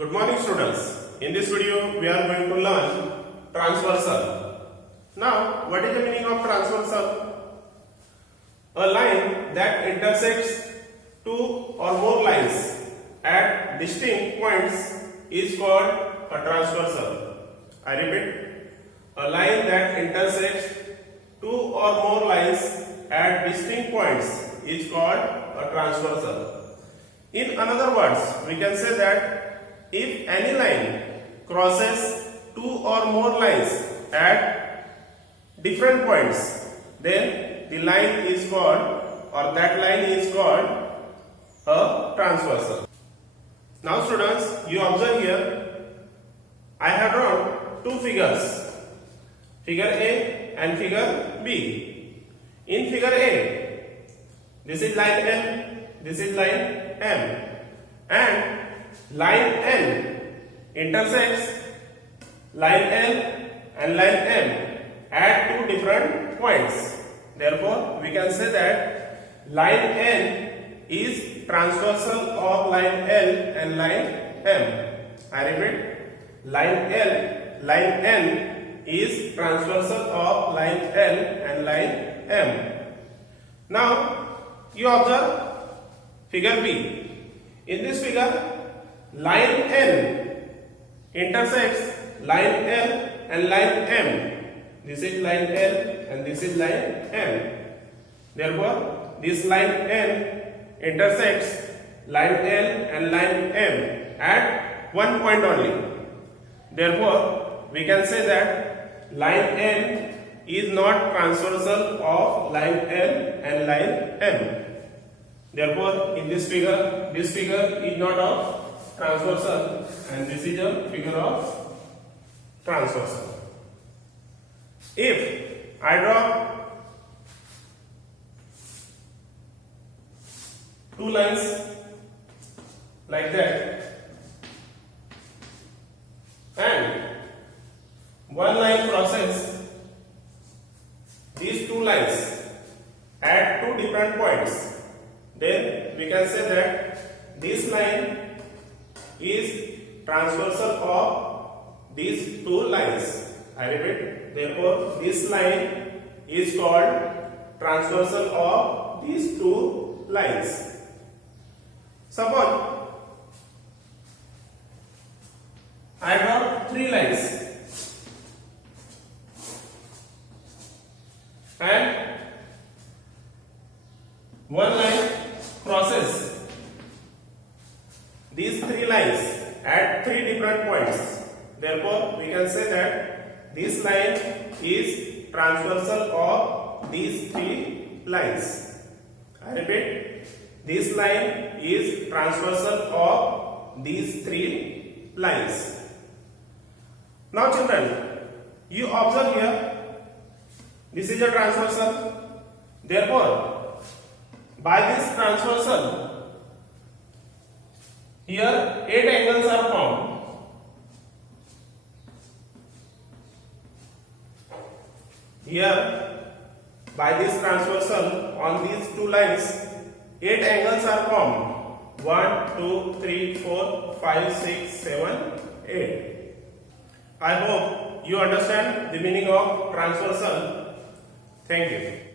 Good morning students. In this video we are going to learn transversal. Now what is the meaning of transversal? A line that intersects two or more lines at distinct points is called a transversal. I repeat, a line that intersects two or more lines at distinct points is called a transversal. In other words, we can say that if any line crosses two or more lines at different points, then the line is called, or that line is called, a transversal. Now students, you observe here, I have drawn two figures, figure A and figure B. In figure A, this is line L, this is line M, and line L intersects line L and line M at two different points. Therefore, we can say that line N is transversal of line L and line M. I repeat, line N is transversal of line L and line M. Now, you observe figure B. In this figure, line N intersects line L and line M. This is line L and this is line M. Therefore, this line N intersects line L and line M at one point only. Therefore, we can say that line N is not transversal of line L and line M. Therefore, in this figure is not of transversal and this is a figure of transversal. If I draw two lines like that and one line crosses these two lines at two different points, then we can say that this line is transversal of these two lines. I repeat, therefore this line is called transversal of these two lines. Suppose I draw three lines and one line crosses these three lines at three different points. Therefore, we can say that this line is transversal of these three lines. I repeat, this line is transversal of these three lines. Now children, you observe here, this is a transversal. Therefore, by this transversal, here 8 angles are formed. Here, by this transversal on these two lines, 8 angles are formed. 1, 2, 3, 4, 5, 6, 7, 8. I hope you understand the meaning of transversal. Thank you.